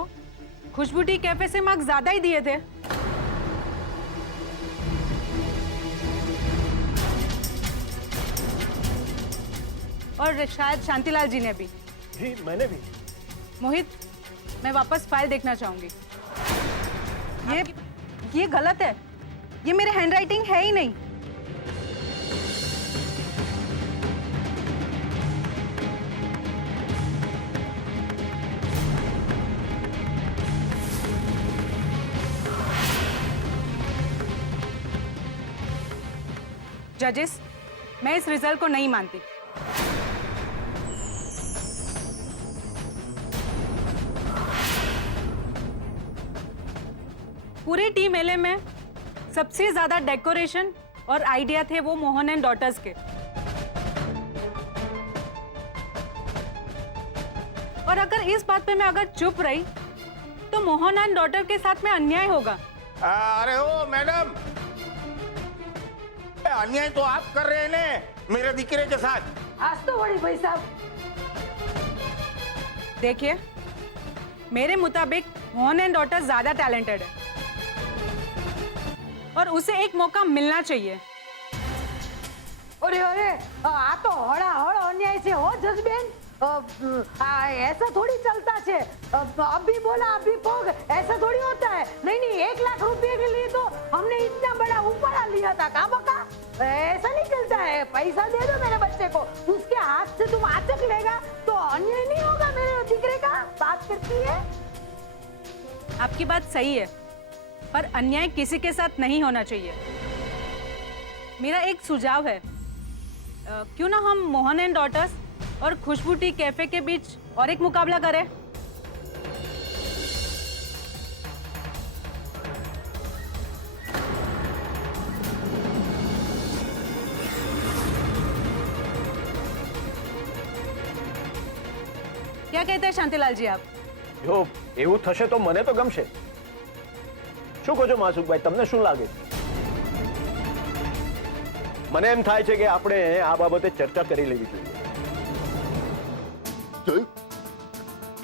खुशबू टी कैफे से मार्क्स ज्यादा ही दिए थे। और शायद शांतिलाल जी ने भी। जी मैंने भी। मोहित, मैं वापस फाइल देखना चाहूंगी। ये गलत है, ये मेरे हैंडराइटिंग है ही नहीं। जजेस, मैं इस रिजल्ट को नहीं मानती। पूरे टीम एलए में सबसे ज्यादा डेकोरेशन और आइडिया थे वो मोहन एंड डॉटर्स के। और अगर इस बात पे मैं अगर चुप रही तो मोहन एंड डॉटर के साथ में अन्याय होगा। अरे ओ मैडम, अन्याय तो आप कर रहे हैं ने मेरे दीकरे के साथ। आज तो बड़ी भाई साहब, देखिए मेरे मुताबिक मोहन एंड डॉटर ज्यादा टैलेंटेड है और उसे एक मौका मिलना चाहिए। अरे अरे आ तो हड़ा हड़ अन्याय से हो जसबेन, ऐसा थोड़ी चलता है। अभी बोला अभी पोग, ऐसा थोड़ी होता है। नहीं नहीं, 1 लाख रुपए के लिए तो हमने इतना बड़ा ऊपरा लिया था। कहाँ बका, ऐसा नहीं चलता है। पैसा दे दो मेरे बच्चे को, उसके हाथ से तुम आचक लेगा तो अन्याय नहीं होगा मेरे दीकरे का। बात करती है। आपकी बात सही है, पर अन्याय किसी के साथ नहीं होना चाहिए। मेरा एक सुझाव है, क्यों ना हम मोहन एंड डॉटर्स और खुशबू टी कैफे के बीच और एक मुकाबला करें। क्या कहते हैं शांतिलाल जी आप? જો એવું થશે તો મને તો ગમશે। શું કહો છો માસુકભાઈ, તમને શું લાગે છે? મને એમ થાય છે કે આપણે આ બાબતે ચર્ચા કરી લેવી જોઈએ। જોયું,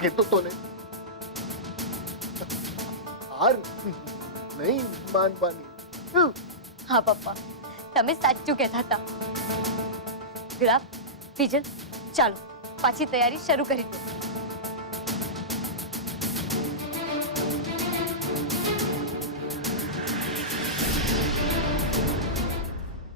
કીધું તો નહીં, હાર નહીં માનવાની। હા પપ્પા, તમે સાચું કહેતા હતા। ગુલાબ, વિજલ, ચાલો પાછી તૈયારી શરૂ કરી દો।